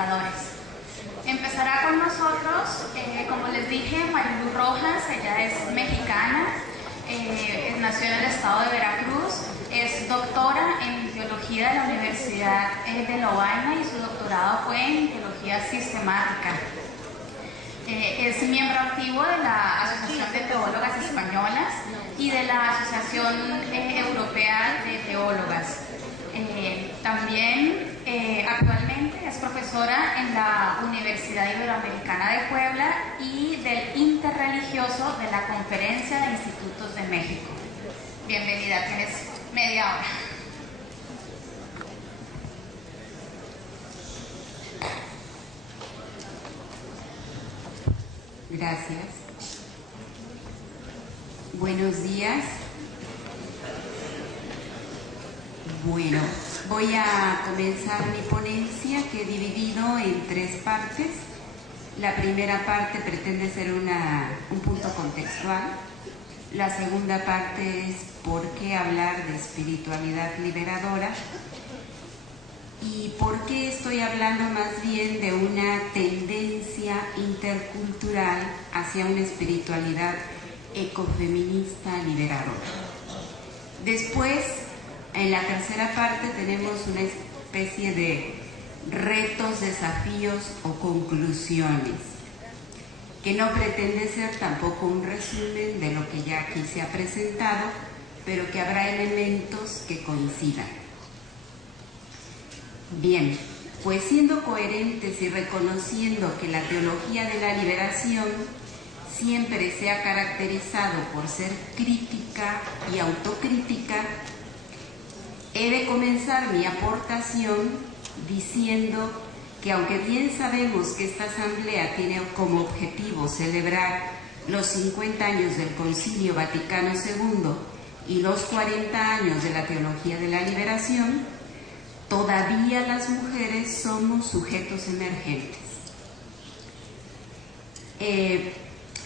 predicadores. Empezará con nosotros, como les dije, Marilu Rojas. Ella es mexicana, nació en el estado de Veracruz, es doctora en teología de la Universidad de Lovaina y su doctorado fue en teología sistemática. Es miembro activo de la Asociación de Teólogas Españolas y de la Asociación Europea de Teólogas. También actualmente es profesora en la Universidad Iberoamericana de Puebla y del Interreligioso de la Conferencia de Institutos de México. Bienvenida, tienes media hora. Gracias. Buenos días. Bueno, voy a comenzar mi ponencia que he dividido en 3 partes. La primera parte pretende ser un punto contextual. La segunda parte es por qué hablar de espiritualidad liberadora y por qué estoy hablando más bien de una tendencia intercultural hacia una espiritualidad ecofeminista liberadora. Después, en la tercera parte tenemos una especie de retos, desafíos o conclusiones, que no pretende ser tampoco un resumen de lo que ya aquí se ha presentado, pero que habrá elementos que coincidan. Bien, pues siendo coherentes y reconociendo que la teología de la liberación siempre se ha caracterizado por ser crítica y autocrítica, he de comenzar mi aportación diciendo que aunque bien sabemos que esta asamblea tiene como objetivo celebrar los 50 años del Concilio Vaticano II y los 40 años de la teología de la liberación, todavía las mujeres somos sujetos emergentes.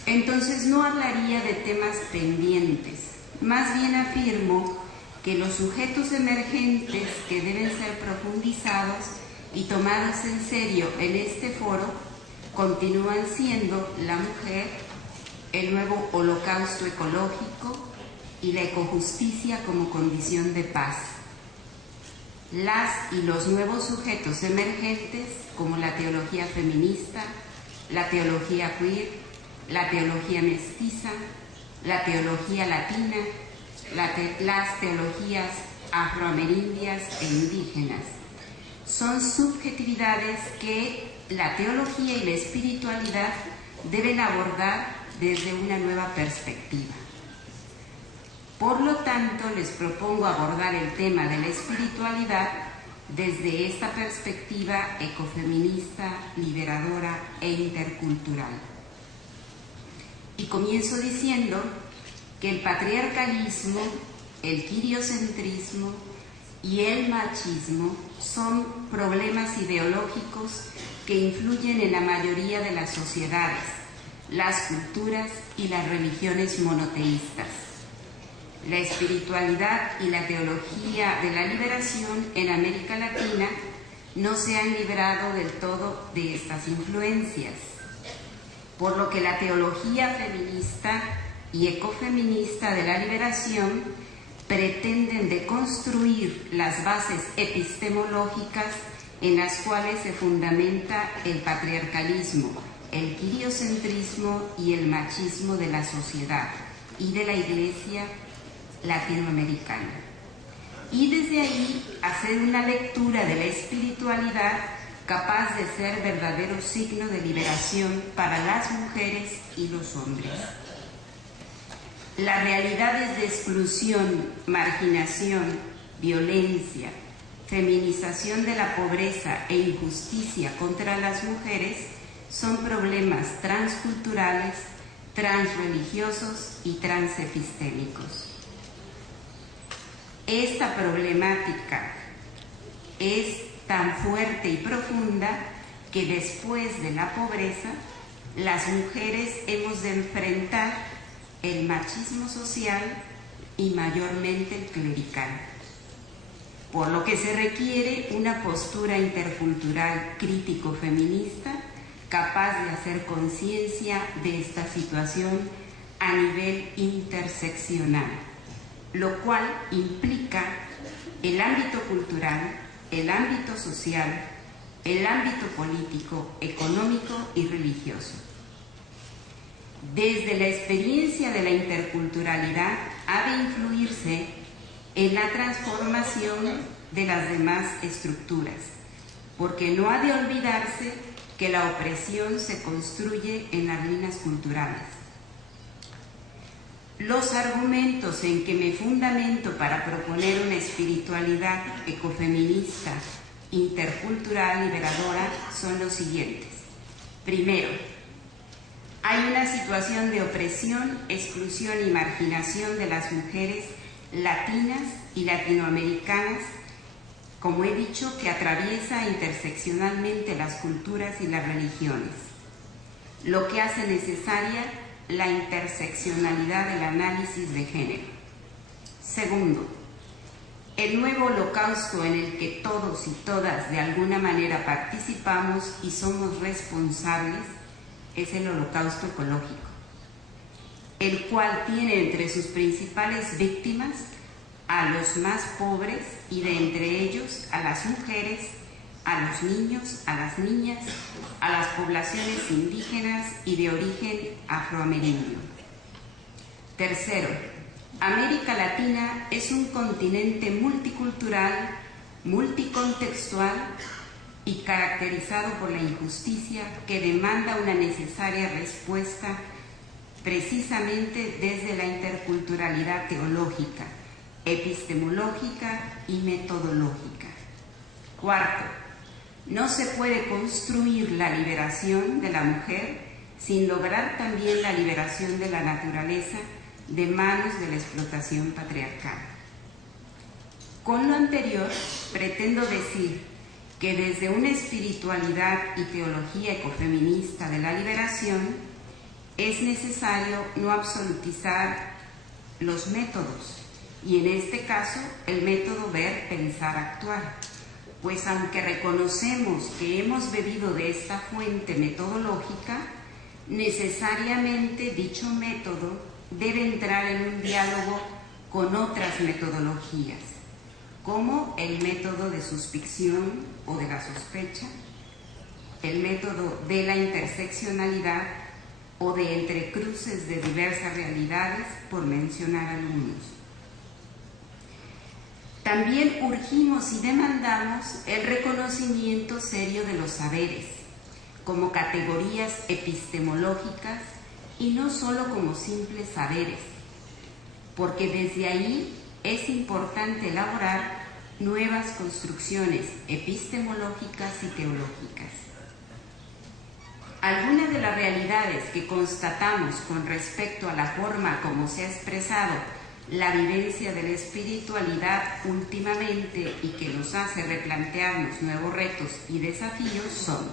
Entonces no hablaría de temas pendientes, más bien afirmo que los sujetos emergentes que deben ser profundizados y tomados en serio en este foro continúan siendo la mujer, el nuevo holocausto ecológico y la ecojusticia como condición de paz. Las y los nuevos sujetos emergentes como la teología feminista, la teología queer, la teología mestiza, la teología latina, las teologías afroamerindias e indígenas. Son subjetividades que la teología y la espiritualidad deben abordar desde una nueva perspectiva. Por lo tanto, les propongo abordar el tema de la espiritualidad desde esta perspectiva ecofeminista, liberadora e intercultural. Y comienzo diciendo que el patriarcalismo, el quiriocentrismo y el machismo son problemas ideológicos que influyen en la mayoría de las sociedades, las culturas y las religiones monoteístas. La espiritualidad y la teología de la liberación en América Latina no se han librado del todo de estas influencias, por lo que la teología feminista y ecofeminista de la liberación pretenden deconstruir las bases epistemológicas en las cuales se fundamenta el patriarcalismo, el quiriocentrismo y el machismo de la sociedad y de la Iglesia latinoamericana. Y desde ahí hacer una lectura de la espiritualidad capaz de ser verdadero signo de liberación para las mujeres y los hombres. Las realidades de exclusión, marginación, violencia, feminización de la pobreza e injusticia contra las mujeres son problemas transculturales, transreligiosos y transepistémicos. Esta problemática es tan fuerte y profunda que después de la pobreza, las mujeres hemos de enfrentar el machismo social y mayormente el clerical. por lo que se requiere una postura intercultural crítico-feminista capaz de hacer conciencia de esta situación a nivel interseccional, lo cual implica el ámbito cultural, el ámbito social, el ámbito político, económico y religioso. Desde la experiencia de la interculturalidad ha de influirse en la transformación de las demás estructuras, porque no ha de olvidarse que la opresión se construye en las ruinas culturales. Los argumentos en que me fundamento para proponer una espiritualidad ecofeminista, intercultural, liberadora, son los siguientes. Primero, hay una situación de opresión, exclusión y marginación de las mujeres latinas y latinoamericanas, como he dicho, que atraviesa interseccionalmente las culturas y las religiones, lo que hace necesaria la interseccionalidad del análisis de género. Segundo, el nuevo holocausto en el que todos y todas de alguna manera participamos y somos responsables es el holocausto ecológico, el cual tiene entre sus principales víctimas a los más pobres y de entre ellos a las mujeres, a los niños, a las niñas, a las poblaciones indígenas y de origen afroameríndio. Tercero, América Latina es un continente multicultural, multicontextual y caracterizado por la injusticia que demanda una necesaria respuesta precisamente desde la interculturalidad teológica, epistemológica y metodológica. Cuarto, no se puede construir la liberación de la mujer sin lograr también la liberación de la naturaleza de manos de la explotación patriarcal. Con lo anterior, pretendo decir que desde una espiritualidad y teología ecofeminista de la liberación, es necesario no absolutizar los métodos, y en este caso el método ver, pensar, actuar, pues aunque reconocemos que hemos bebido de esta fuente metodológica, necesariamente dicho método debe entrar en un diálogo con otras metodologías, como el método de suspicción o de la sospecha, el método de la interseccionalidad o de entrecruces de diversas realidades, por mencionar algunos. También urgimos y demandamos el reconocimiento serio de los saberes como categorías epistemológicas y no solo como simples saberes, porque desde ahí es importante elaborar nuevas construcciones epistemológicas y teológicas. Algunas de las realidades que constatamos con respecto a la forma como se ha expresado la vivencia de la espiritualidad últimamente y que nos hace replantearnos nuevos retos y desafíos son: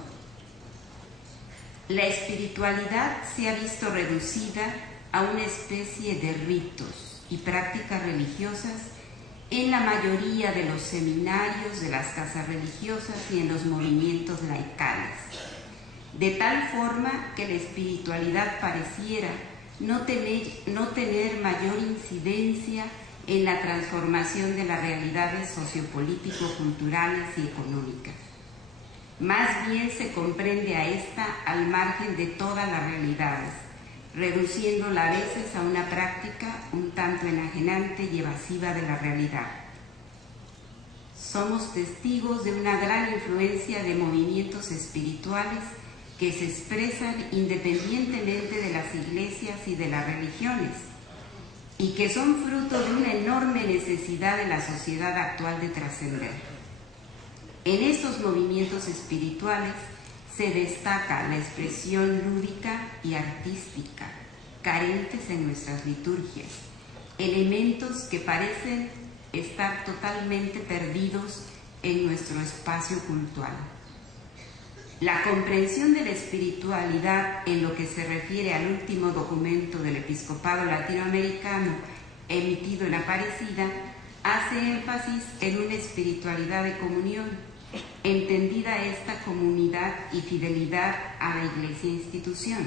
la espiritualidad se ha visto reducida a una especie de ritos y prácticas religiosas en la mayoría de los seminarios de las casas religiosas y en los movimientos laicales, de tal forma que la espiritualidad pareciera no tener mayor incidencia en la transformación de las realidades sociopolítico-culturales y económicas. Más bien se comprende a esta al margen de todas las realidades, reduciéndola a veces a una práctica un tanto enajenante y evasiva de la realidad. Somos testigos de una gran influencia de movimientos espirituales que se expresan independientemente de las iglesias y de las religiones, y que son fruto de una enorme necesidad de la sociedad actual de trascender. En estos movimientos espirituales se destaca la expresión lúdica y artística, carentes en nuestras liturgias, elementos que parecen estar totalmente perdidos en nuestro espacio cultural. La comprensión de la espiritualidad en lo que se refiere al último documento del episcopado latinoamericano emitido en Aparecida hace énfasis en una espiritualidad de comunión, entendida esta como unidad y fidelidad a la Iglesia institución.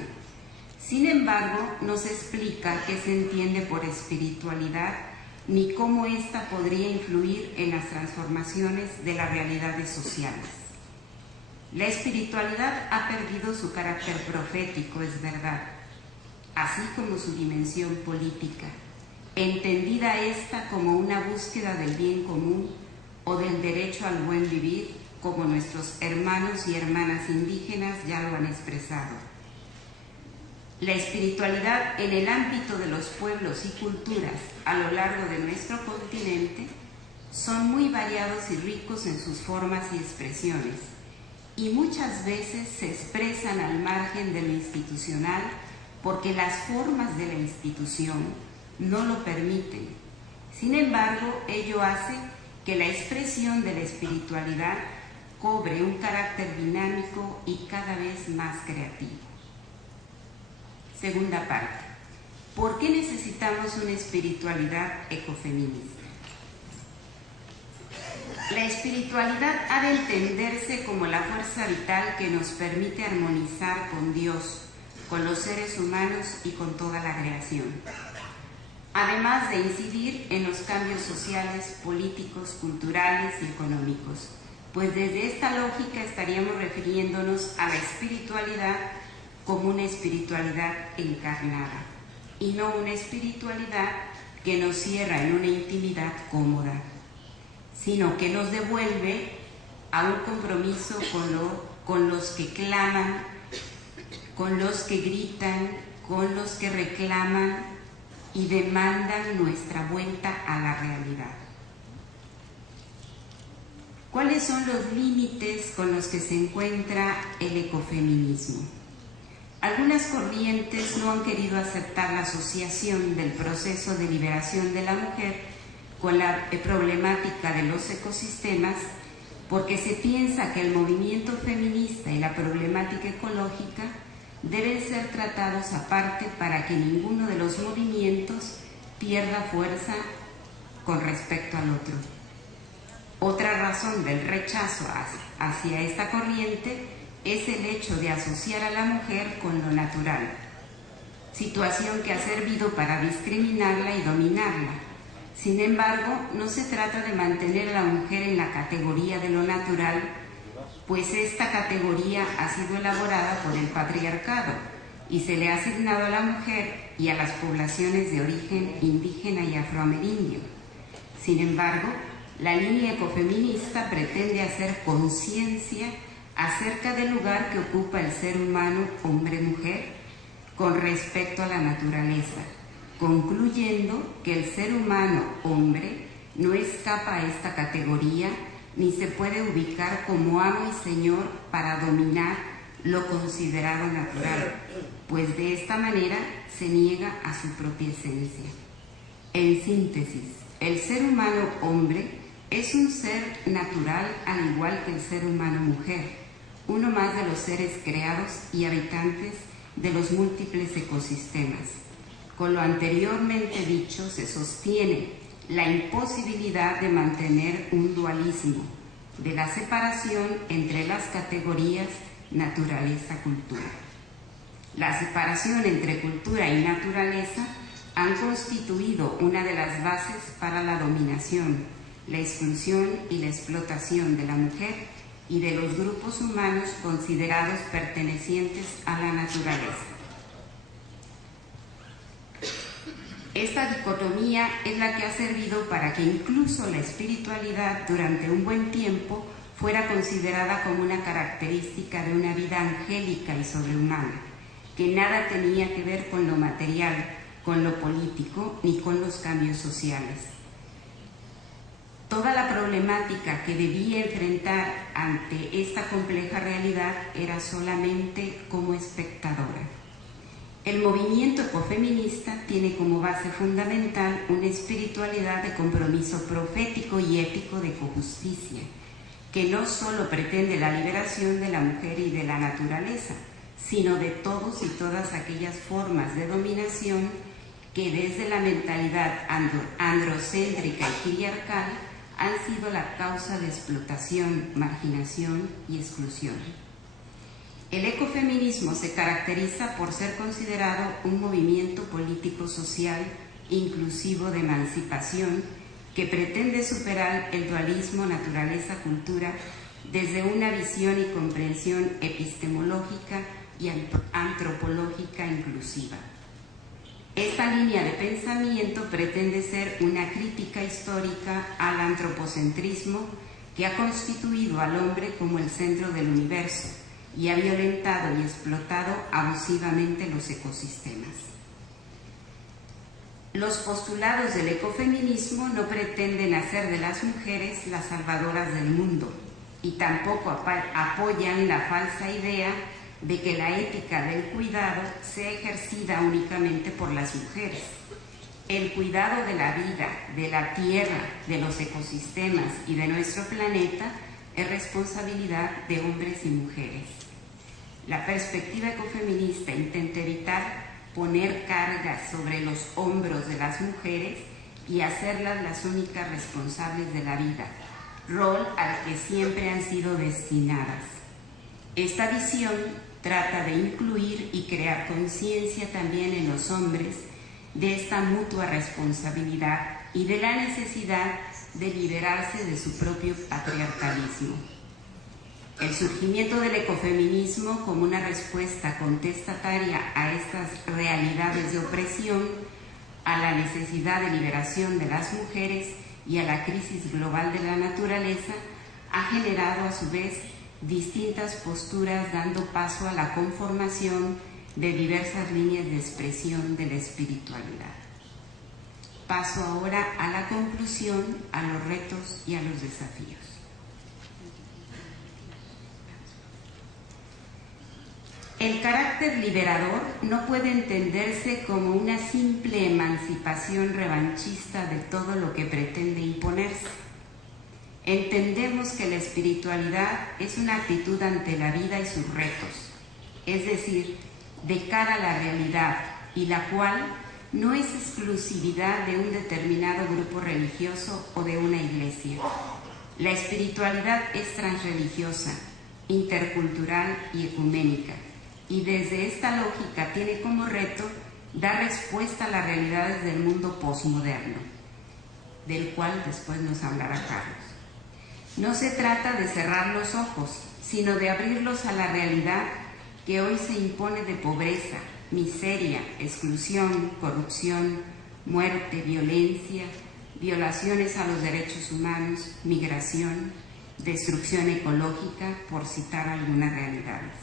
Sin embargo, no se explica qué se entiende por espiritualidad ni cómo ésta podría influir en las transformaciones de las realidades sociales. La espiritualidad ha perdido su carácter profético, es verdad, así como su dimensión política, entendida esta como una búsqueda del bien común o del derecho al buen vivir, como nuestros hermanos y hermanas indígenas ya lo han expresado. La espiritualidad en el ámbito de los pueblos y culturas a lo largo de nuestro continente son muy variados y ricos en sus formas y expresiones, y muchas veces se expresan al margen de lo institucional porque las formas de la institución no lo permiten. Sin embargo, ello hace que la expresión de la espiritualidad cobre un carácter dinámico y cada vez más creativo. Segunda parte. ¿Por qué necesitamos una espiritualidad ecofeminista? La espiritualidad ha de entenderse como la fuerza vital que nos permite armonizar con Dios, con los seres humanos y con toda la creación, además de incidir en los cambios sociales, políticos, culturales y económicos, pues desde esta lógica estaríamos refiriéndonos a la espiritualidad como una espiritualidad encarnada y no una espiritualidad que nos cierra en una intimidad cómoda, sino que nos devuelve a un compromiso con los que claman, con los que gritan, con los que reclaman y demandan nuestra vuelta a la realidad. ¿Cuáles son los límites con los que se encuentra el ecofeminismo? Algunas corrientes no han querido aceptar la asociación del proceso de liberación de la mujer con la problemática de los ecosistemas, porque se piensa que el movimiento feminista y la problemática ecológica deben ser tratados aparte para que ninguno de los movimientos pierda fuerza con respecto al otro. Otra razón del rechazo hacia esta corriente es el hecho de asociar a la mujer con lo natural, situación que ha servido para discriminarla y dominarla. Sin embargo, no se trata de mantener a la mujer en la categoría de lo natural, pues esta categoría ha sido elaborada por el patriarcado y se le ha asignado a la mujer y a las poblaciones de origen indígena y afroameríndio. Sin embargo, la línea ecofeminista pretende hacer conciencia acerca del lugar que ocupa el ser humano, hombre-mujer, con respecto a la naturaleza, concluyendo que el ser humano, hombre, no escapa a esta categoría ni se puede ubicar como amo y señor para dominar lo considerado natural, pues de esta manera se niega a su propia esencia. En síntesis, el ser humano hombre es un ser natural al igual que el ser humano mujer, uno más de los seres creados y habitantes de los múltiples ecosistemas. Con lo anteriormente dicho se sostiene la imposibilidad de mantener un dualismo, de la separación entre las categorías naturaleza-cultura. La separación entre cultura y naturaleza han constituido una de las bases para la dominación, la exclusión y la explotación de la mujer y de los grupos humanos considerados pertenecientes a la naturaleza. Esta dicotomía es la que ha servido para que incluso la espiritualidad durante un buen tiempo fuera considerada como una característica de una vida angélica y sobrehumana, que nada tenía que ver con lo material, con lo político ni con los cambios sociales. Toda la problemática que debía enfrentar ante esta compleja realidad era solamente como espectadora. El movimiento ecofeminista tiene como base fundamental una espiritualidad de compromiso profético y ético de cojusticia, que no solo pretende la liberación de la mujer y de la naturaleza, sino de todos y todas aquellas formas de dominación que desde la mentalidad androcéntrica y patriarcal han sido la causa de explotación, marginación y exclusión. El ecofeminismo se caracteriza por ser considerado un movimiento político-social inclusivo de emancipación que pretende superar el dualismo naturaleza-cultura desde una visión y comprensión epistemológica y antropológica inclusiva. Esta línea de pensamiento pretende ser una crítica histórica al antropocentrismo que ha constituido al hombre como el centro del universo y ha violentado y explotado abusivamente los ecosistemas. Los postulados del ecofeminismo no pretenden hacer de las mujeres las salvadoras del mundo y tampoco apoyan la falsa idea de que la ética del cuidado sea ejercida únicamente por las mujeres. El cuidado de la vida, de la tierra, de los ecosistemas y de nuestro planeta es responsabilidad de hombres y mujeres. La perspectiva ecofeminista intenta evitar poner cargas sobre los hombros de las mujeres y hacerlas las únicas responsables de la vida, rol al que siempre han sido destinadas. Esta visión trata de incluir y crear conciencia también en los hombres de esta mutua responsabilidad y de la necesidad de liberarse de su propio patriarcalismo. El surgimiento del ecofeminismo como una respuesta contestataria a estas realidades de opresión, a la necesidad de liberación de las mujeres y a la crisis global de la naturaleza, ha generado a su vez distintas posturas dando paso a la conformación de diversas líneas de expresión de la espiritualidad. Paso ahora a la conclusión, a los retos y a los desafíos. El carácter liberador no puede entenderse como una simple emancipación revanchista de todo lo que pretende imponerse. Entendemos que la espiritualidad es una actitud ante la vida y sus retos, es decir, de cara a la realidad, y la cual no es exclusividad de un determinado grupo religioso o de una iglesia. La espiritualidad es transreligiosa, intercultural y ecuménica, y desde esta lógica tiene como reto dar respuesta a las realidades del mundo posmoderno, del cual después nos hablará Carlos. No se trata de cerrar los ojos, sino de abrirlos a la realidad que hoy se impone de pobreza, miseria, exclusión, corrupción, muerte, violencia, violaciones a los derechos humanos, migración, destrucción ecológica, por citar algunas realidades.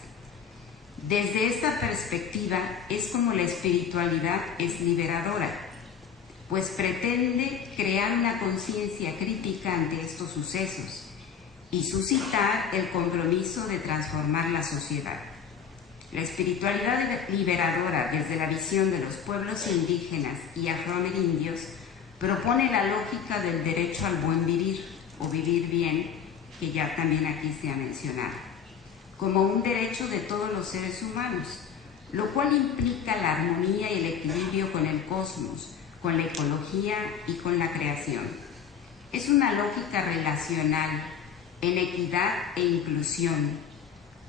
Desde esta perspectiva es como la espiritualidad es liberadora, pues pretende crear una conciencia crítica ante estos sucesos y suscitar el compromiso de transformar la sociedad. La espiritualidad liberadora desde la visión de los pueblos indígenas y afroamerindios propone la lógica del derecho al buen vivir o vivir bien, que ya también aquí se ha mencionado, como un derecho de todos los seres humanos, lo cual implica la armonía y el equilibrio con el cosmos, con la ecología y con la creación. Es una lógica relacional, en equidad e inclusión,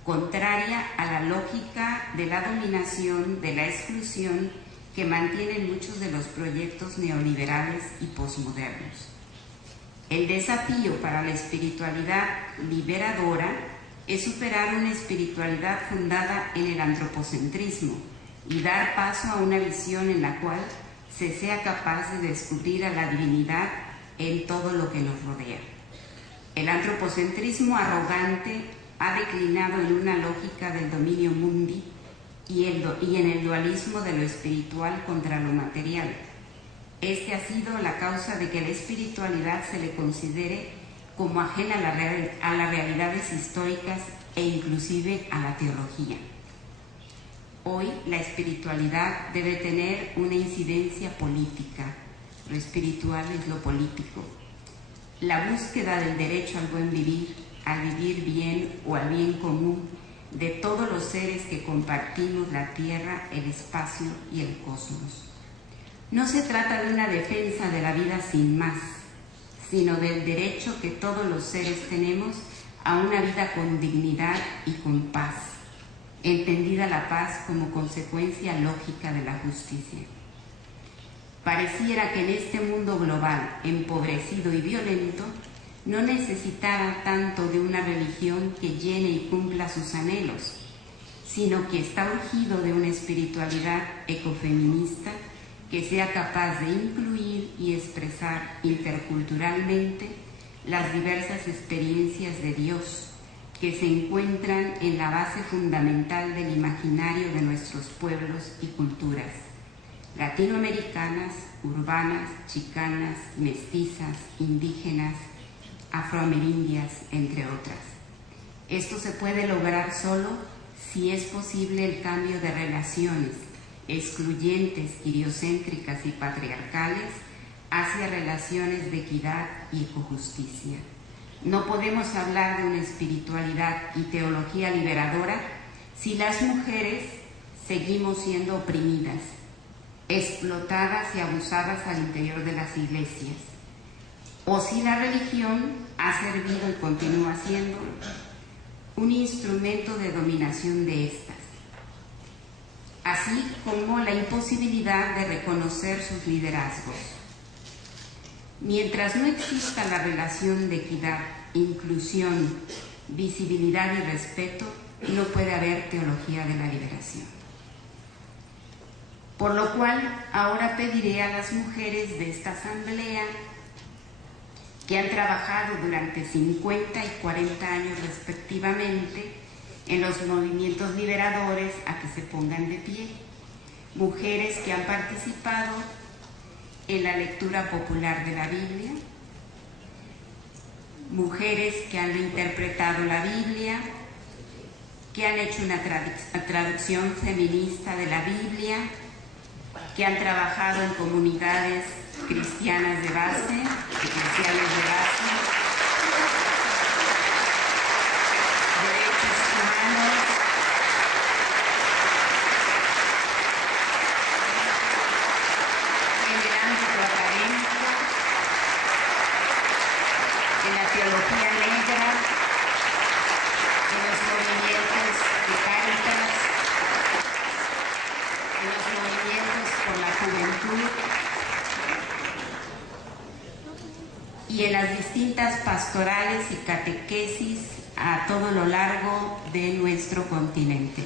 contraria a la lógica de la dominación, de la exclusión que mantienen muchos de los proyectos neoliberales y posmodernos. El desafío para la espiritualidad liberadora es superar una espiritualidad fundada en el antropocentrismo y dar paso a una visión en la cual se sea capaz de descubrir a la divinidad en todo lo que nos rodea. El antropocentrismo arrogante ha declinado en una lógica del dominio mundi y en el dualismo de lo espiritual contra lo material. Este ha sido la causa de que la espiritualidad se le considere como ajena a las realidades históricas e inclusive a la teología. Hoy la espiritualidad debe tener una incidencia política. Lo espiritual es lo político. La búsqueda del derecho al buen vivir, al vivir bien o al bien común de todos los seres que compartimos la tierra, el espacio y el cosmos. No se trata de una defensa de la vida sin más, sino del derecho que todos los seres tenemos a una vida con dignidad y con paz, entendida la paz como consecuencia lógica de la justicia. Pareciera que en este mundo global, empobrecido y violento, no necesitara tanto de una religión que llene y cumpla sus anhelos, sino que está urgido de una espiritualidad ecofeminista que sea capaz de incluir y expresar interculturalmente las diversas experiencias de Dios que se encuentran en la base fundamental del imaginario de nuestros pueblos y culturas, latinoamericanas, urbanas, chicanas, mestizas, indígenas, afroamerindias, entre otras. Esto se puede lograr solo si es posible el cambio de relaciones excluyentes, iriocéntricas y patriarcales hacia relaciones de equidad y ecojusticia. No podemos hablar de una espiritualidad y teología liberadora si las mujeres seguimos siendo oprimidas, explotadas y abusadas al interior de las iglesias, o si la religión ha servido y continúa siendo un instrumento de dominación de estas, así como la imposibilidad de reconocer sus liderazgos. Mientras no exista la relación de equidad, inclusión, visibilidad y respeto, no puede haber teología de la liberación. Por lo cual, ahora pediré a las mujeres de esta asamblea que han trabajado durante 50 y 40 años respectivamente en los movimientos liberadores a que se pongan de pie. Mujeres que han participado en la lectura popular de la Biblia, mujeres que han interpretado la Biblia, que han hecho una traducción feminista de la Biblia, que han trabajado en comunidades cristianas de base, eclesiales de base, derechos humanos, en el ámbito académico, en la teología negra, en los movimientos de Cáritas, en los movimientos por la juventud y en las distintas pastorales y catequesis a todo lo largo de nuestro continente.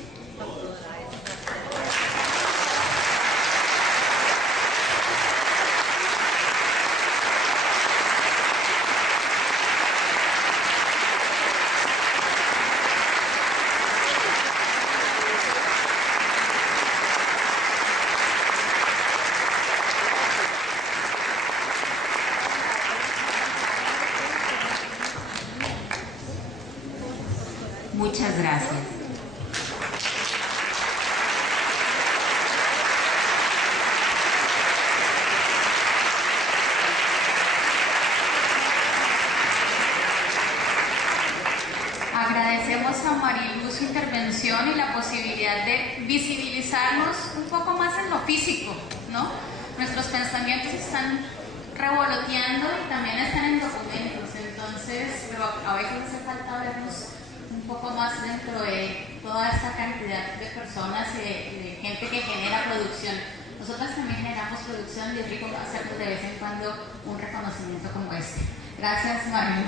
Muchas gracias. Agradecemos a Marilu su intervención y la posibilidad de visibilizarnos un poco más en lo físico, ¿no? Nuestros pensamientos están revoloteando y también están en documentos, entonces, pero a veces hace falta vernos un poco más dentro de toda esta cantidad de personas, de gente que genera producción. Nosotras también generamos producción y es rico hacernos de vez en cuando un reconocimiento como este. Gracias, Marilu.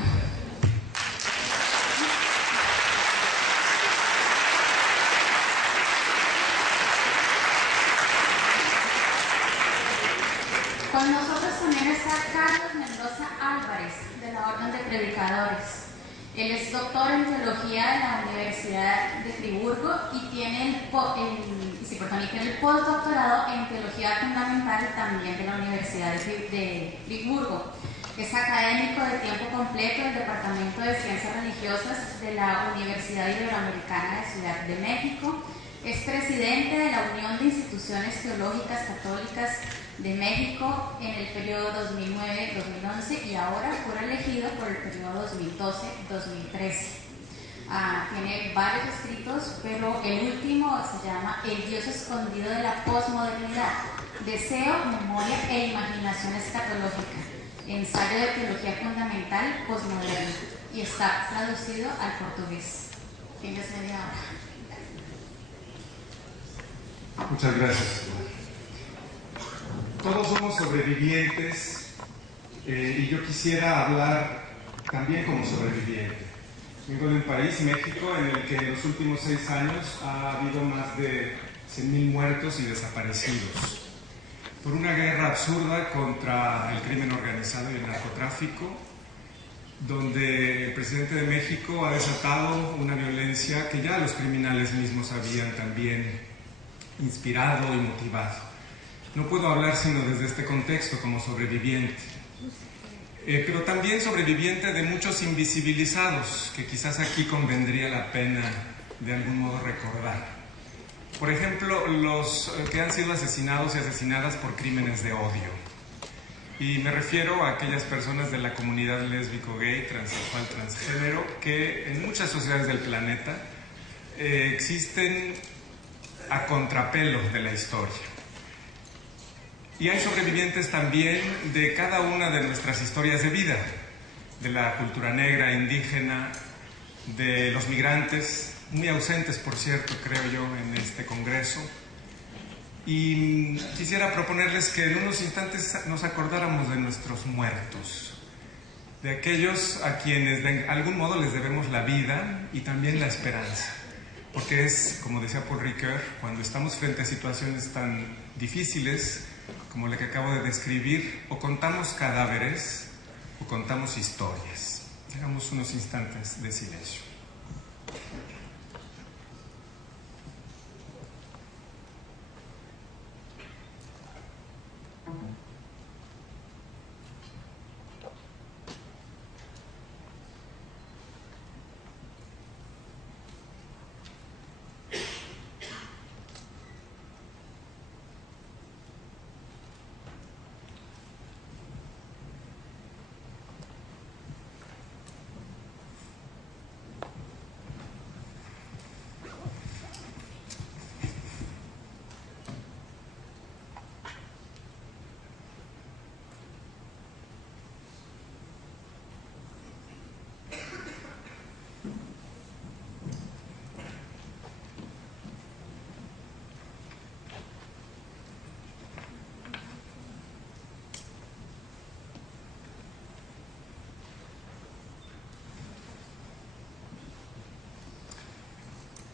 Con nosotros también está Carlos Mendoza Álvarez, de la Orden de Predicadores. Él es doctor en teología de la Universidad de Friburgo y tiene el postdoctorado en teología fundamental también de la Universidad de Friburgo. Es académico de tiempo completo del Departamento de Ciencias Religiosas de la Universidad Iberoamericana de Ciudad de México. Es presidente de la Unión de Instituciones Teológicas Católicas de México en el periodo 2009-2011 y ahora fue elegido por el periodo 2012-2013. Tiene varios escritos, pero el último se llama El Dios escondido de la posmodernidad, Deseo, Memoria e Imaginación Escatológica, ensayo de teología fundamental posmoderna, y está traducido al portugués. Tienes media hora. Muchas gracias. Todos somos sobrevivientes y yo quisiera hablar también como sobreviviente. Vengo de un país, México, en el que en los últimos 6 años ha habido más de 100.000 muertos y desaparecidos por una guerra absurda contra el crimen organizado y el narcotráfico, donde el presidente de México ha desatado una violencia que ya los criminales mismos habían también inspirado y motivado. No puedo hablar sino desde este contexto como sobreviviente, pero también sobreviviente de muchos invisibilizados que quizás aquí convendría la pena de algún modo recordar. Por ejemplo, los que han sido asesinados y asesinadas por crímenes de odio. Y me refiero a aquellas personas de la comunidad lésbico, gay, transexual, transgénero, que en muchas sociedades del planeta existen a contrapelo de la historia. Y hay sobrevivientes también de cada una de nuestras historias de vida, de la cultura negra, indígena, de los migrantes, muy ausentes, por cierto, creo yo, en este congreso. Y quisiera proponerles que en unos instantes nos acordáramos de nuestros muertos, de aquellos a quienes de algún modo les debemos la vida y también la esperanza. Porque es, como decía Paul Ricoeur, cuando estamos frente a situaciones tan difíciles como la que acabo de describir, o contamos cadáveres o contamos historias. Hagamos unos instantes de silencio.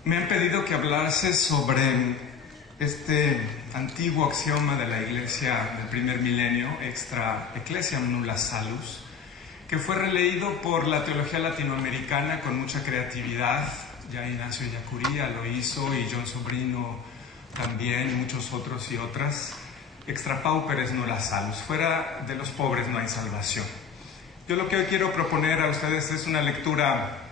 Me han pedido que hablase sobre este antiguo axioma de la Iglesia del primer milenio, extra ecclesiam nulla salus, que fue releído por la teología latinoamericana con mucha creatividad. Ya Ignacio Ellacuría lo hizo y John Sobrino también, muchos otros y otras. Extra pauperes nulla salus, fuera de los pobres no hay salvación. Yo lo que hoy quiero proponer a ustedes es una lectura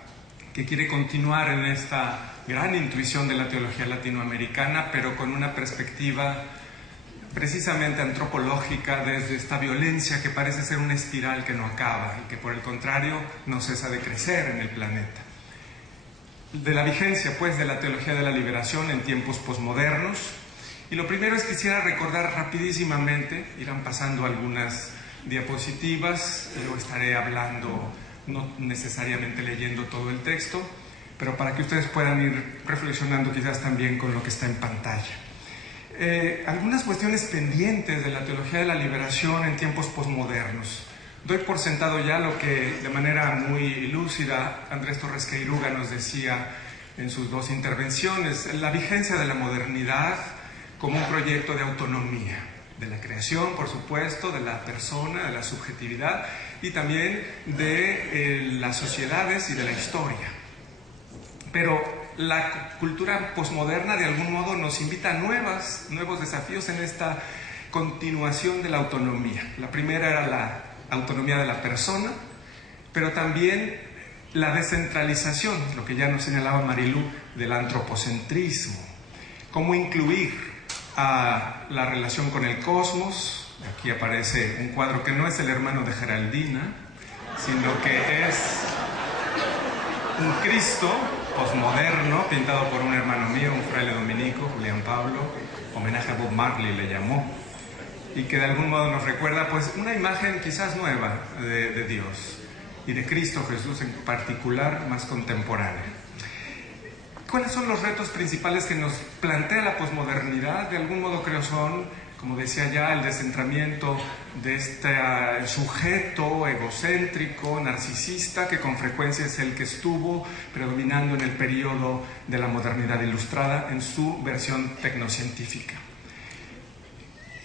que quiere continuar en esta gran intuición de la teología latinoamericana, pero con una perspectiva precisamente antropológica desde esta violencia que parece ser una espiral que no acaba y que por el contrario no cesa de crecer en el planeta. De la vigencia pues de la teología de la liberación en tiempos posmodernos. Y lo primero es que quisiera recordar rapidísimamente, irán pasando algunas diapositivas, yo estaré hablando, no necesariamente leyendo todo el texto, pero para que ustedes puedan ir reflexionando quizás también con lo que está en pantalla. Algunas cuestiones pendientes de la teología de la liberación en tiempos posmodernos. Doy por sentado ya lo que de manera muy lúcida Andrés Torres Queiruga nos decía en sus dos intervenciones, la vigencia de la modernidad como un proyecto de autonomía, de la creación, por supuesto, de la persona, de la subjetividad y también de las sociedades y de la historia. Pero la cultura posmoderna de algún modo nos invita a nuevos desafíos en esta continuación de la autonomía. La primera era la autonomía de la persona, pero también la descentralización, lo que ya nos señalaba Marilú, del antropocentrismo. Cómo incluir a la relación con el cosmos. Aquí aparece un cuadro que no es el hermano de Geraldina, sino que es un Cristo posmoderno, pintado por un hermano mío, un fraile dominico, Julián Pablo, homenaje a Bob Marley le llamó. y que de algún modo nos recuerda pues una imagen quizás nueva de Dios y de Cristo Jesús en particular, más contemporánea. ¿Cuáles son los retos principales que nos plantea la posmodernidad? De algún modo creo son, como decía ya, el descentramiento de este sujeto egocéntrico, narcisista, que con frecuencia es el que estuvo predominando en el periodo de la modernidad ilustrada en su versión tecnocientífica.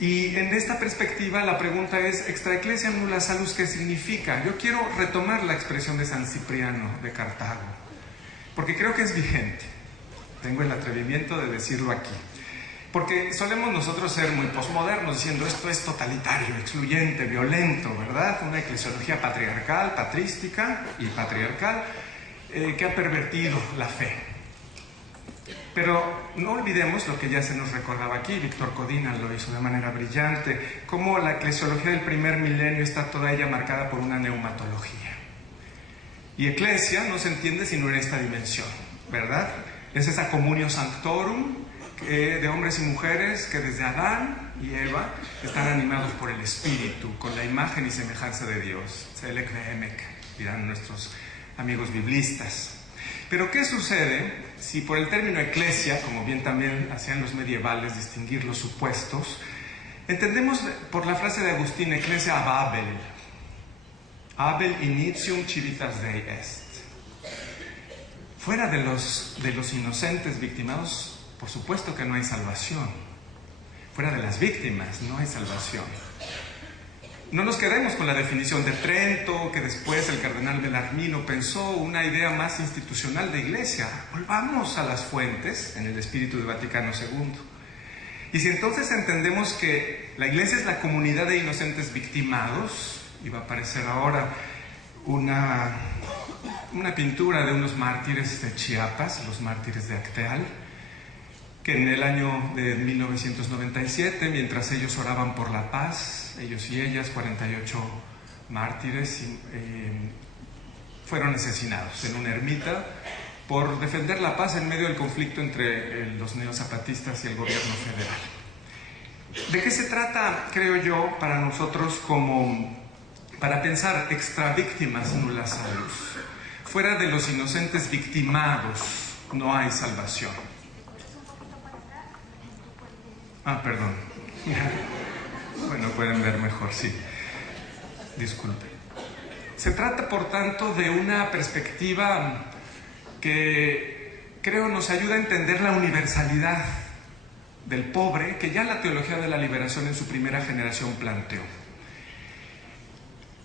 Y en esta perspectiva la pregunta es, extra ecclesiam nulla salus, ¿qué significa? Yo quiero retomar la expresión de San Cipriano de Cartago, porque creo que es vigente. Tengo el atrevimiento de decirlo aquí. Porque solemos nosotros ser muy posmodernos, diciendo esto es totalitario, excluyente, violento, ¿verdad? Una eclesiología patriarcal, patrística y patriarcal, que ha pervertido la fe. Pero no olvidemos lo que ya se nos recordaba aquí, Víctor Codina lo hizo de manera brillante, cómo la eclesiología del primer milenio está toda ella marcada por una neumatología. Y eclesia no se entiende sino en esta dimensión, ¿verdad? Es esa communio sanctorum de hombres y mujeres que desde Adán y Eva están animados por el Espíritu, con la imagen y semejanza de Dios. Selec vehemek, dirán nuestros amigos biblistas. Pero ¿qué sucede si por el término eclesia, como bien también hacían los medievales distinguir los supuestos, entendemos por la frase de Agustín, ecclesia ab Abel, Abel initium civitas Dei est. Fuera de los inocentes victimados, por supuesto que no hay salvación. Fuera de las víctimas no hay salvación. No nos quedemos con la definición de Trento, que después el cardenal Bellarmino pensó una idea más institucional de iglesia. Volvamos a las fuentes en el espíritu de Vaticano II. Y si entonces entendemos que la iglesia es la comunidad de inocentes victimados, y va a aparecer ahora una pintura de unos mártires de Chiapas, los mártires de Acteal, que en el año de 1997, mientras ellos oraban por la paz, ellos y ellas, 48 mártires, fueron asesinados en una ermita por defender la paz en medio del conflicto entre los neozapatistas y el gobierno federal. ¿De qué se trata, creo yo, para nosotros para pensar extra víctimas nulla salus? Fuera de los inocentes victimados no hay salvación. Perdón. Bueno, pueden ver mejor, sí. Disculpe. Se trata, por tanto, de una perspectiva que creo nos ayuda a entender la universalidad del pobre, que ya la teología de la liberación en su primera generación planteó.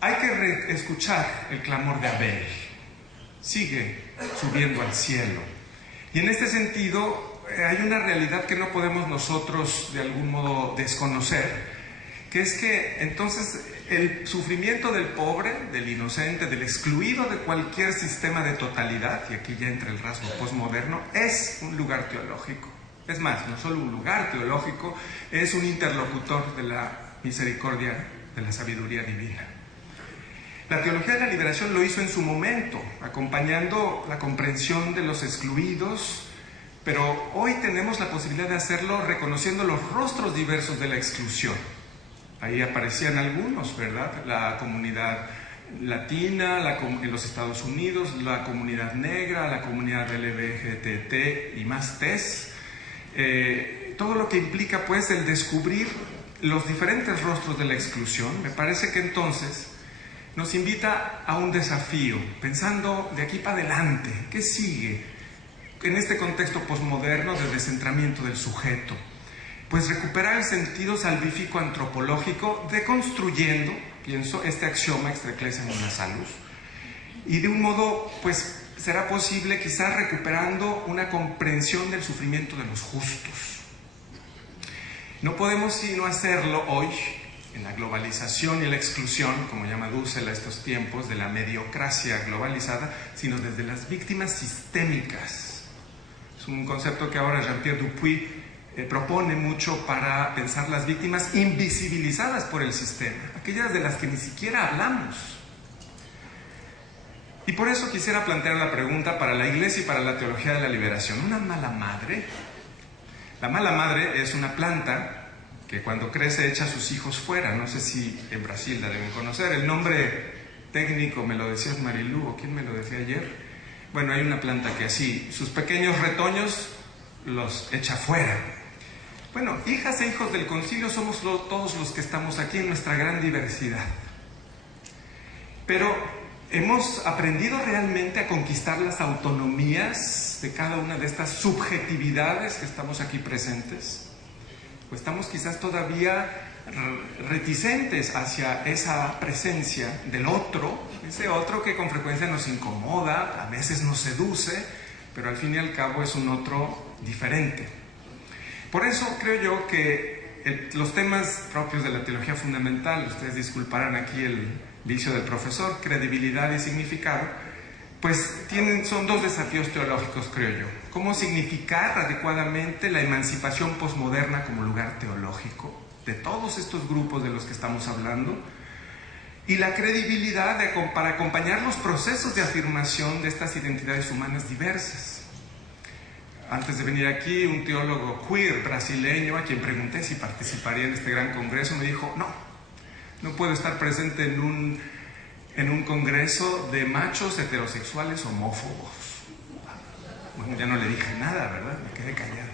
Hay que escuchar el clamor de Abel. Sigue subiendo al cielo. Y en este sentido hay una realidad que no podemos nosotros de algún modo desconocer, que es que entonces el sufrimiento del pobre, del inocente, del excluido de cualquier sistema de totalidad, y aquí ya entra el rasgo posmoderno, es un lugar teológico. Es más, no solo un lugar teológico, es un interlocutor de la misericordia, de la sabiduría divina. La teología de la liberación lo hizo en su momento, acompañando la comprensión de los excluidos, pero hoy tenemos la posibilidad de hacerlo reconociendo los rostros diversos de la exclusión. Ahí aparecían algunos, ¿verdad? La comunidad latina, en los Estados Unidos, la comunidad negra, la comunidad LGBTT y más TES. Todo lo que implica, pues, el descubrir los diferentes rostros de la exclusión, me parece que entonces nos invita a un desafío, pensando de aquí para adelante, ¿qué sigue en este contexto posmoderno de descentramiento del sujeto? Pues recuperar el sentido salvífico antropológico, deconstruyendo, pienso, este axioma extra ecclesiam nulla salus, y de un modo, pues, será posible quizás recuperando una comprensión del sufrimiento de los justos. No podemos sino hacerlo hoy, en la globalización y la exclusión, como llama Dussel a estos tiempos, de la mediocracia globalizada, sino desde las víctimas sistémicas. Es un concepto que ahora Jean-Pierre Dupuy propone mucho para pensar las víctimas invisibilizadas por el sistema, aquellas de las que ni siquiera hablamos. Y por eso quisiera plantear la pregunta para la Iglesia y para la teología de la liberación. ¿Una mala madre? La mala madre es una planta que cuando crece echa a sus hijos fuera. No sé si en Brasil la deben conocer. El nombre técnico me lo decías Marilú, o quién me lo decía ayer. Bueno, hay una planta que así, sus pequeños retoños los echa fuera. Bueno, hijas e hijos del concilio somos todos los que estamos aquí en nuestra gran diversidad. Pero ¿hemos aprendido realmente a conquistar las autonomías de cada una de estas subjetividades que estamos aquí presentes? ¿O estamos quizás todavía reticentes hacia esa presencia del otro, ese otro que con frecuencia nos incomoda, a veces nos seduce, pero al fin y al cabo es un otro diferente? Por eso creo yo que los temas propios de la teología fundamental, ustedes disculparán aquí el vicio del profesor, credibilidad y significado, pues son dos desafíos teológicos, creo yo. ¿Cómo significar adecuadamente la emancipación posmoderna como lugar teológico de todos estos grupos de los que estamos hablando? Y la credibilidad para acompañar los procesos de afirmación de estas identidades humanas diversas. Antes de venir aquí, un teólogo queer brasileño, a quien pregunté si participaría en este gran congreso, me dijo, no puedo estar presente en un congreso de machos heterosexuales homófobos. Bueno, ya no le dije nada, ¿verdad? Me quedé callado.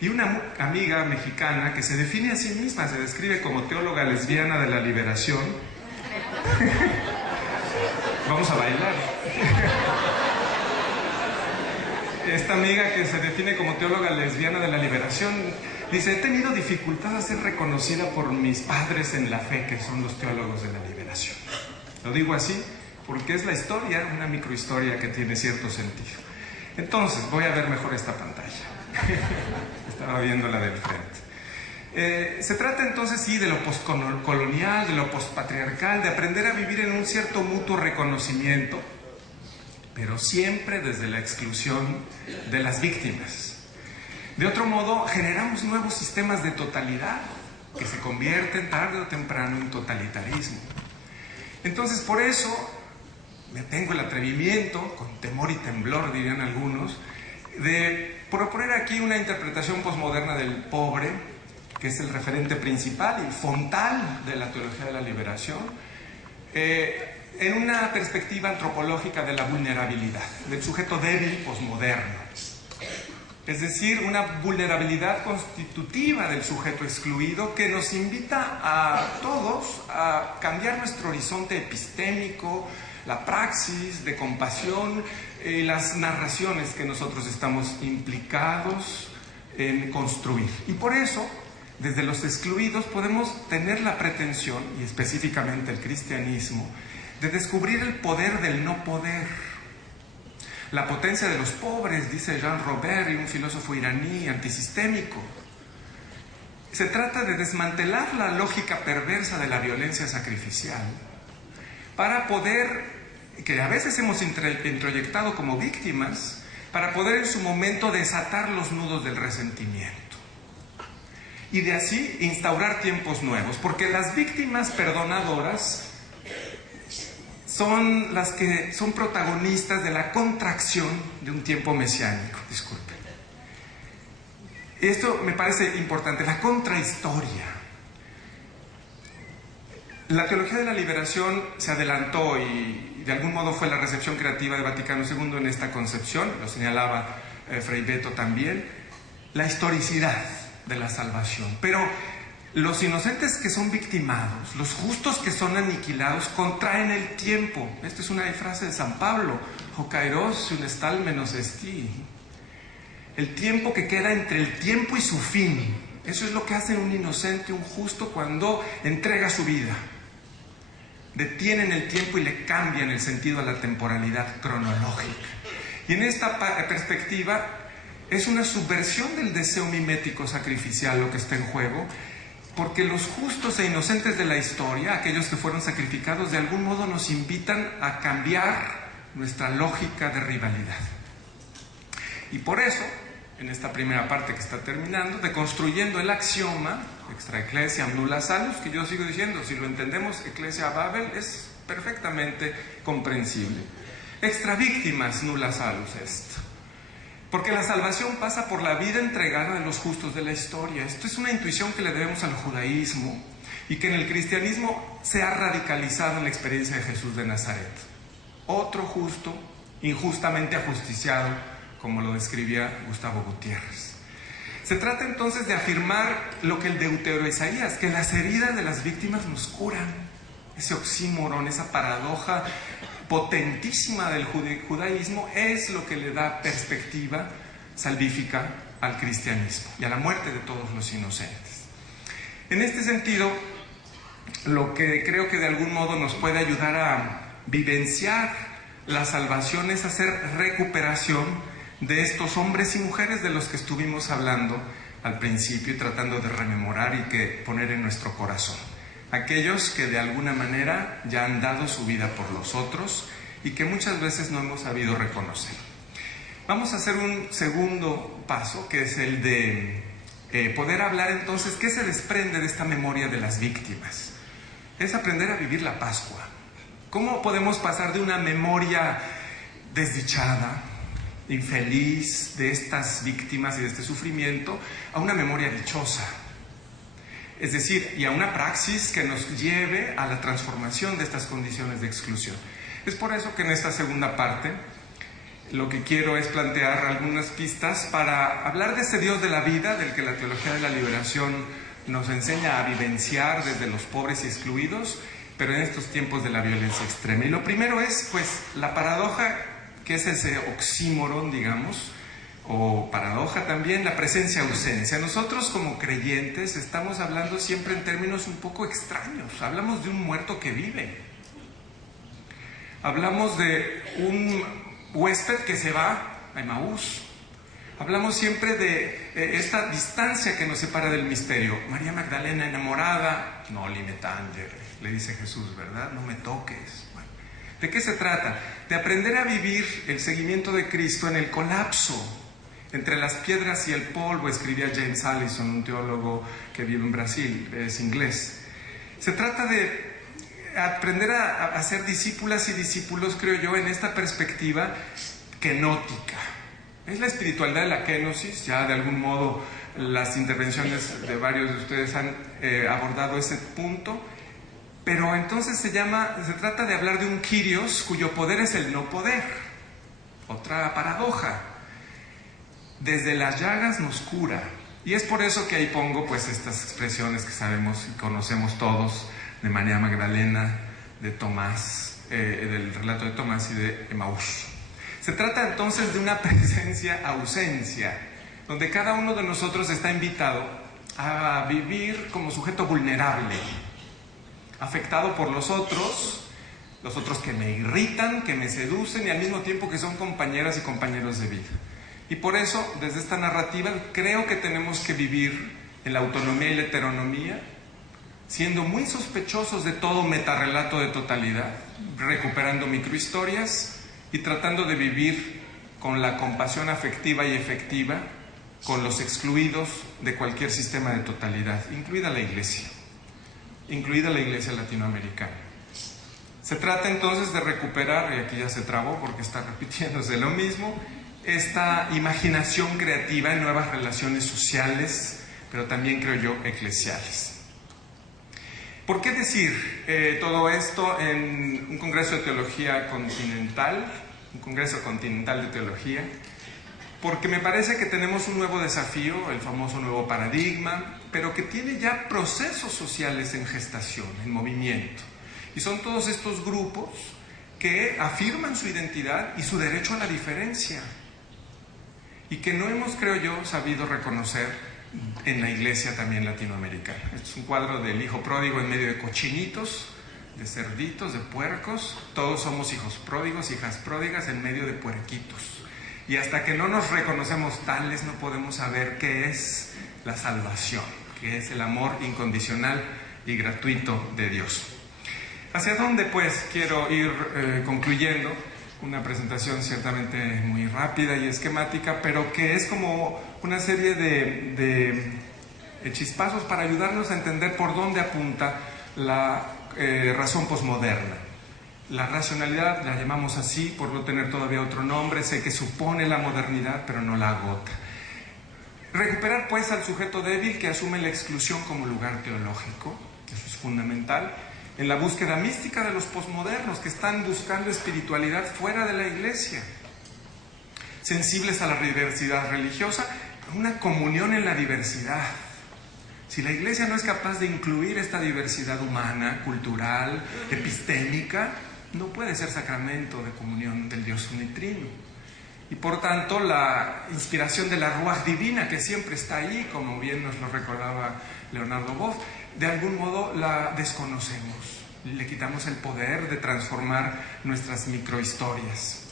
Y una amiga mexicana que se define a sí misma, se describe como teóloga lesbiana de la liberación. Vamos a bailar. Esta amiga que se define como teóloga lesbiana de la liberación dice, he tenido dificultad a ser reconocida por mis padres en la fe, que son los teólogos de la liberación. Lo digo así porque es la historia, una microhistoria que tiene cierto sentido. Entonces, voy a ver mejor esta pantalla. Estaba viendo la del frente. Se trata entonces, sí, de lo postcolonial, de lo postpatriarcal, de aprender a vivir en un cierto mutuo reconocimiento, pero siempre desde la exclusión de las víctimas. De otro modo, generamos nuevos sistemas de totalidad que se convierten tarde o temprano en totalitarismo. Entonces, por eso, me tengo el atrevimiento, con temor y temblor dirían algunos, de proponer aquí una interpretación posmoderna del pobre, que es el referente principal y fontal de la teología de la liberación, en una perspectiva antropológica de la vulnerabilidad, del sujeto débil posmoderno. Es decir, una vulnerabilidad constitutiva del sujeto excluido que nos invita a todos a cambiar nuestro horizonte epistémico, la praxis de compasión y las narraciones que nosotros estamos implicados en construir. Y por eso, desde los excluidos podemos tener la pretensión, y específicamente el cristianismo, de descubrir el poder del no poder. La potencia de los pobres, dice Jean Robert, un filósofo iraní antisistémico. Se trata de desmantelar la lógica perversa de la violencia sacrificial para poder, que a veces hemos introyectado como víctimas, para poder en su momento desatar los nudos del resentimiento. Y de así instaurar tiempos nuevos, porque las víctimas perdonadoras son las que son protagonistas de la contracción de un tiempo mesiánico. Disculpen. Esto me parece importante, la contrahistoria. La teología de la liberación se adelantó y de algún modo fue la recepción creativa de Vaticano II en esta concepción, lo señalaba Frei Beto también, la historicidad de la salvación. Pero los inocentes que son victimados, los justos que son aniquilados, contraen el tiempo. Esta es una frase de San Pablo, «O kairos unestal menos esti». El tiempo que queda entre el tiempo y su fin. Eso es lo que hace un inocente, un justo, cuando entrega su vida. Detienen el tiempo y le cambian el sentido a la temporalidad cronológica. Y en esta perspectiva es una subversión del deseo mimético sacrificial lo que está en juego, porque los justos e inocentes de la historia, aquellos que fueron sacrificados, de algún modo nos invitan a cambiar nuestra lógica de rivalidad. Y por eso, en esta primera parte que está terminando, deconstruyendo el axioma extra ecclesiam nulla salus, que yo sigo diciendo, si lo entendemos, ecclesia Babel, es perfectamente comprensible. Extra victimas nulla salus est. Porque la salvación pasa por la vida entregada de los justos de la historia. Esto es una intuición que le debemos al judaísmo y que en el cristianismo se ha radicalizado en la experiencia de Jesús de Nazaret. Otro justo, injustamente ajusticiado, como lo describía Gustavo Gutiérrez. Se trata entonces de afirmar lo que el deutero Isaías, que las heridas de las víctimas nos curan. Ese oxímoron, esa paradoja potentísima del judaísmo es lo que le da perspectiva salvífica al cristianismo y a la muerte de todos los inocentes. En este sentido, lo que creo que de algún modo nos puede ayudar a vivenciar la salvación es hacer recuperación de estos hombres y mujeres de los que estuvimos hablando al principio y tratando de rememorar y que poner en nuestro corazón. Aquellos que de alguna manera ya han dado su vida por los otros y que muchas veces no hemos sabido reconocer. Vamos a hacer un segundo paso, que es el de poder hablar entonces qué se desprende de esta memoria de las víctimas. Es aprender a vivir la Pascua. ¿Cómo podemos pasar de una memoria desdichada, infeliz de estas víctimas y de este sufrimiento a una memoria dichosa? Es decir, y a una praxis que nos lleve a la transformación de estas condiciones de exclusión. Es por eso que en esta segunda parte lo que quiero es plantear algunas pistas para hablar de ese Dios de la vida, del que la teología de la liberación nos enseña a vivenciar desde los pobres y excluidos, pero en estos tiempos de la violencia extrema. Y lo primero es, pues, la paradoja, que es ese oxímoron, digamos, o paradoja también, la presencia-ausencia. Nosotros como creyentes estamos hablando siempre en términos un poco extraños. Hablamos de un muerto que vive. Hablamos de un huésped que se va a Emaús. Hablamos siempre de esta distancia que nos separa del misterio. María Magdalena enamorada, no lime tanger, le dice Jesús, ¿verdad? No me toques. Bueno, ¿de qué se trata? De aprender a vivir el seguimiento de Cristo en el colapso entre las piedras y el polvo, escribía James Allison, un teólogo que vive en Brasil, es inglés. Se trata de aprender a ser discípulas y discípulos, creo yo, en esta perspectiva kenótica. Es la espiritualidad de la kenosis, ya de algún modo las intervenciones de varios de ustedes han abordado ese punto, pero entonces se trata de hablar de un Kyrios cuyo poder es el no poder. Otra paradoja. Desde las llagas nos cura. Y es por eso que ahí pongo pues estas expresiones que sabemos y conocemos todos de María Magdalena, de Tomás, del relato de Tomás y de Emaús. Se trata entonces de una presencia-ausencia, donde cada uno de nosotros está invitado a vivir como sujeto vulnerable, afectado por los otros que me irritan, que me seducen y al mismo tiempo que son compañeras y compañeros de vida. Y por eso, desde esta narrativa, creo que tenemos que vivir en la autonomía y la heteronomía, siendo muy sospechosos de todo metarrelato de totalidad, recuperando microhistorias y tratando de vivir con la compasión afectiva y efectiva con los excluidos de cualquier sistema de totalidad, incluida la Iglesia latinoamericana. Se trata entonces de recuperar, y aquí ya se trabó porque está repitiéndose lo mismo, esta imaginación creativa en nuevas relaciones sociales, pero también, creo yo, eclesiales. ¿Por qué decir todo esto en un congreso de teología continental, un congreso continental de teología? Porque me parece que tenemos un nuevo desafío, el famoso nuevo paradigma, pero que tiene ya procesos sociales en gestación, en movimiento. Y son todos estos grupos que afirman su identidad y su derecho a la diferencia, y que no hemos, creo yo, sabido reconocer en la Iglesia también latinoamericana. Este es un cuadro del hijo pródigo en medio de cochinitos, de cerditos, de puercos. Todos somos hijos pródigos, hijas pródigas en medio de puerquitos. Y hasta que no nos reconocemos tales, no podemos saber qué es la salvación, qué es el amor incondicional y gratuito de Dios. ¿Hacia dónde, pues, quiero ir concluyendo? Una presentación ciertamente muy rápida y esquemática, pero que es como una serie de chispazos para ayudarnos a entender por dónde apunta la razón posmoderna. La racionalidad la llamamos así por no tener todavía otro nombre, sé que supone la modernidad, pero no la agota. Recuperar pues al sujeto débil que asume la exclusión como lugar teológico, eso es fundamental, en la búsqueda mística de los posmodernos que están buscando espiritualidad fuera de la Iglesia, sensibles a la diversidad religiosa, una comunión en la diversidad. Si la Iglesia no es capaz de incluir esta diversidad humana, cultural, epistémica, no puede ser sacramento de comunión del Dios unitrino. Y por tanto, la inspiración de la Ruaj divina, que siempre está ahí, como bien nos lo recordaba Leonardo Boff, de algún modo la desconocemos. Le quitamos el poder de transformar nuestras microhistorias.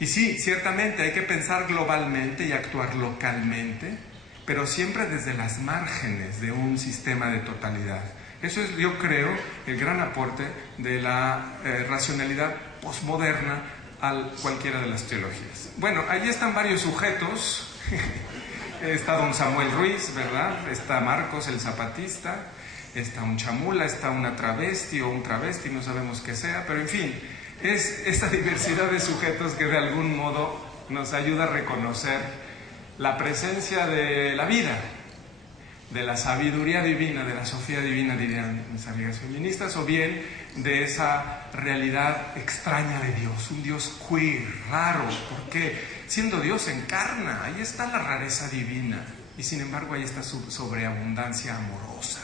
Y sí, ciertamente hay que pensar globalmente y actuar localmente, pero siempre desde las márgenes de un sistema de totalidad. Eso es, yo creo, el gran aporte de la racionalidad posmoderna a cualquiera de las teologías. Bueno, allí están varios sujetos. Está don Samuel Ruiz, ¿verdad? Está Marcos el Zapatista, está un chamula, está una travesti o un travesti, no sabemos qué sea, pero en fin, es esta diversidad de sujetos que de algún modo nos ayuda a reconocer la presencia de la vida, de la sabiduría divina, de la sofía divina, dirían mis amigas feministas, o bien de esa realidad extraña de Dios, un Dios queer, raro, porque siendo Dios encarna, ahí está la rareza divina, y sin embargo ahí está su sobreabundancia amorosa.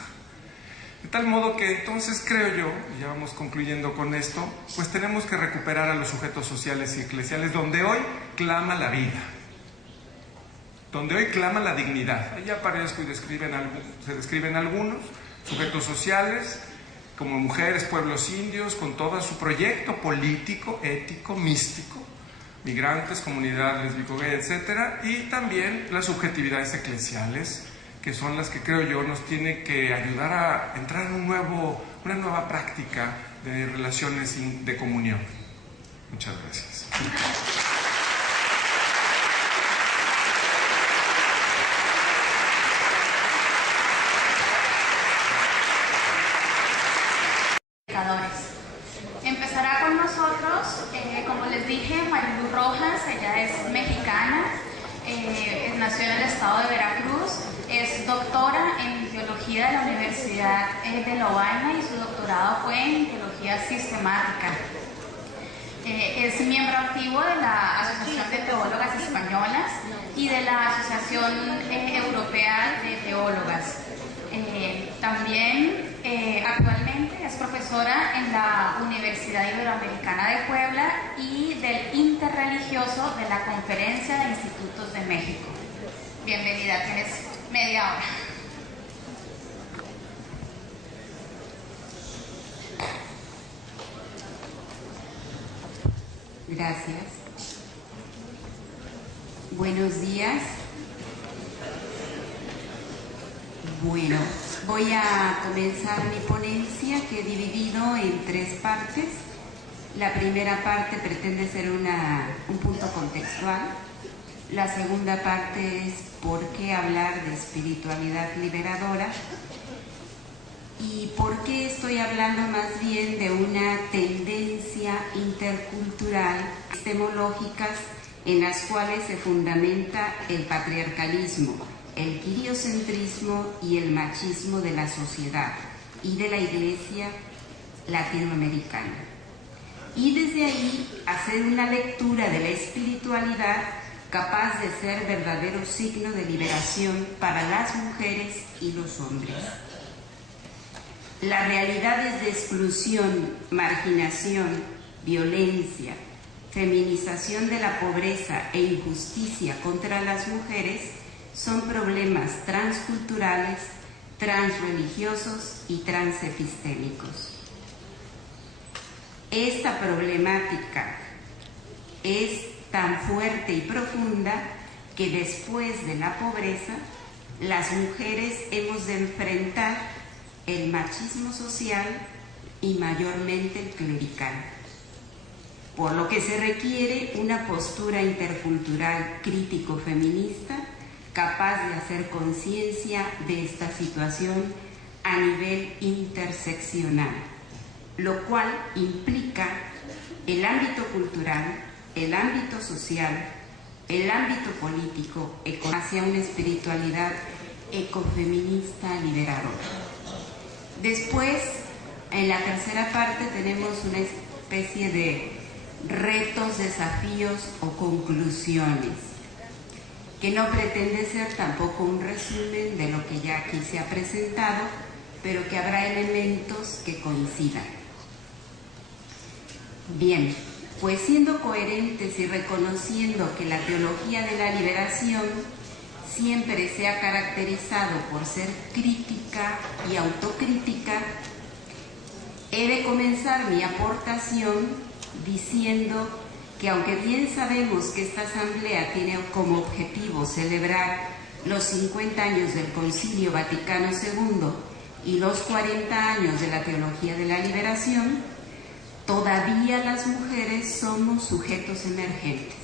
De tal modo que entonces creo yo, y ya vamos concluyendo con esto, pues tenemos que recuperar a los sujetos sociales y eclesiales donde hoy clama la vida, donde hoy clama la dignidad. Ahí aparezco y se describen algunos sujetos sociales, como mujeres, pueblos indios, con todo su proyecto político, ético, místico, migrantes, comunidad lésbico-gay, etc. Y también las subjetividades eclesiales, que son las que creo yo nos tiene que ayudar a entrar en una nueva práctica de relaciones de comunión. Muchas gracias. Empezará con nosotros, como les dije, Marilu Rojas. Ella es mexicana, nació en el estado de Veracruz, es doctora en teología de la Universidad de Lovaina y su doctorado fue en teología sistemática. Es miembro activo de la Asociación de Teólogas Españolas y de la Asociación Europea de Teólogas. También actualmente es profesora en la Universidad Iberoamericana de Puebla y del Interreligioso de la Conferencia de Institutos de México. Bienvenida, tienes media hora. Gracias. Buenos días. Bueno, voy a comenzar mi ponencia que he dividido en 3 partes. La primera parte pretende ser un punto contextual. La segunda parte es por qué hablar de espiritualidad liberadora y por qué estoy hablando más bien de una tendencia intercultural, epistemológicas, en las cuales se fundamenta el patriarcalismo, el quiriocentrismo y el machismo de la sociedad y de la Iglesia latinoamericana. Y desde ahí hacer una lectura de la espiritualidad capaz de ser verdadero signo de liberación para las mujeres y los hombres. Las realidades de exclusión, marginación, violencia, feminización de la pobreza e injusticia contra las mujeres son problemas transculturales, transreligiosos y transepistémicos. Esta problemática es tan fuerte y profunda que después de la pobreza, las mujeres hemos de enfrentar el machismo social y mayormente el clerical, por lo que se requiere una postura intercultural crítico-feminista capaz de hacer conciencia de esta situación a nivel interseccional, lo cual implica el ámbito cultural, el ámbito social, el ámbito político, hacia una espiritualidad ecofeminista liberadora. Después, en la tercera parte, tenemos una especie de retos, desafíos o conclusiones, que no pretende ser tampoco un resumen de lo que ya aquí se ha presentado, pero que habrá elementos que coincidan. Bien, pues siendo coherentes y reconociendo que la teología de la liberación siempre se ha caracterizado por ser crítica y autocrítica, he de comenzar mi aportación diciendo que aunque bien sabemos que esta asamblea tiene como objetivo celebrar los 50 años del Concilio Vaticano II y los 40 años de la teología de la liberación, todavía las mujeres somos sujetos emergentes.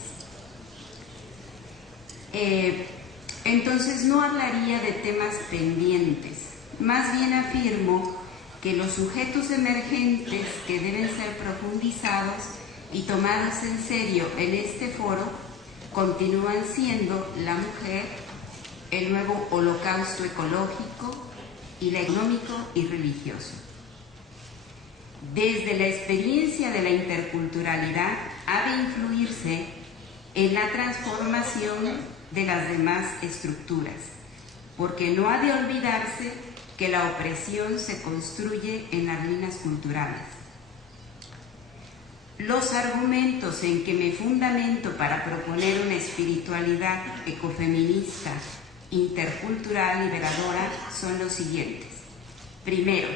Entonces no hablaría de temas pendientes, más bien afirmo que los sujetos emergentes que deben ser profundizados y tomados en serio en este foro continúan siendo la mujer, el nuevo holocausto ecológico y el económico y religioso. Desde la experiencia de la interculturalidad ha de influirse en la transformación de las demás estructuras, porque no ha de olvidarse que la opresión se construye en las ruinas culturales. Los argumentos en que me fundamento para proponer una espiritualidad ecofeminista, intercultural, liberadora, son los siguientes. Primero,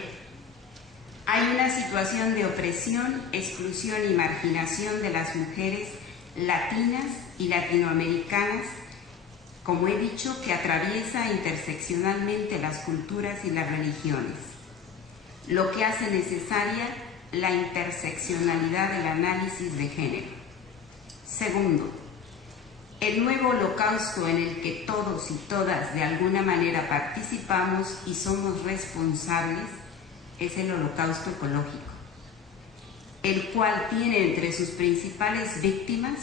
hay una situación de opresión, exclusión y marginación de las mujeres latinas y latinoamericanas, como he dicho, que atraviesa interseccionalmente las culturas y las religiones, lo que hace necesaria la interseccionalidad del análisis de género. Segundo, el nuevo holocausto en el que todos y todas de alguna manera participamos y somos responsables es el holocausto ecológico, el cual tiene entre sus principales víctimas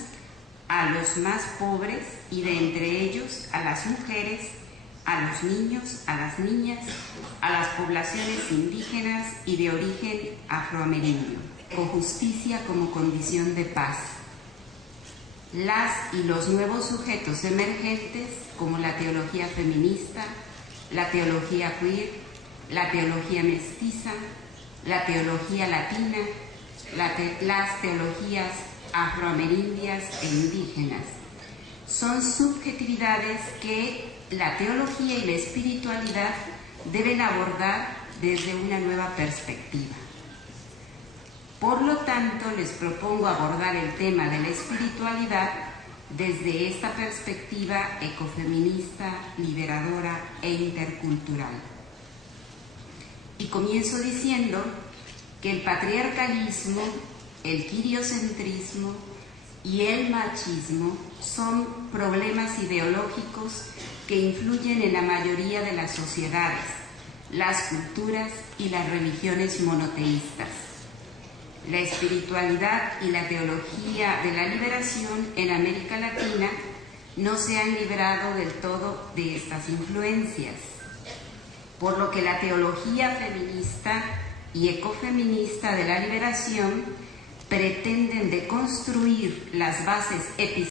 a los más pobres y de entre ellos a las mujeres, a los niños, a las niñas, a las poblaciones indígenas y de origen afroameríneo, con justicia como condición de paz. Las y los nuevos sujetos emergentes como la teología feminista, la teología queer, la teología mestiza, la teología latina, las teologías afroamerindias e indígenas. Son subjetividades que la teología y la espiritualidad deben abordar desde una nueva perspectiva. Por lo tanto, les propongo abordar el tema de la espiritualidad desde esta perspectiva ecofeminista, liberadora e intercultural. Y comienzo diciendo que el patriarcalismo, el quiriocentrismo y el machismo son problemas ideológicos que influyen en la mayoría de las sociedades, las culturas y las religiones monoteístas. La espiritualidad y la teología de la liberación en América Latina no se han librado del todo de estas influencias, por lo que la teología feminista y ecofeminista de la liberación pretenden deconstruir las bases epistemológicas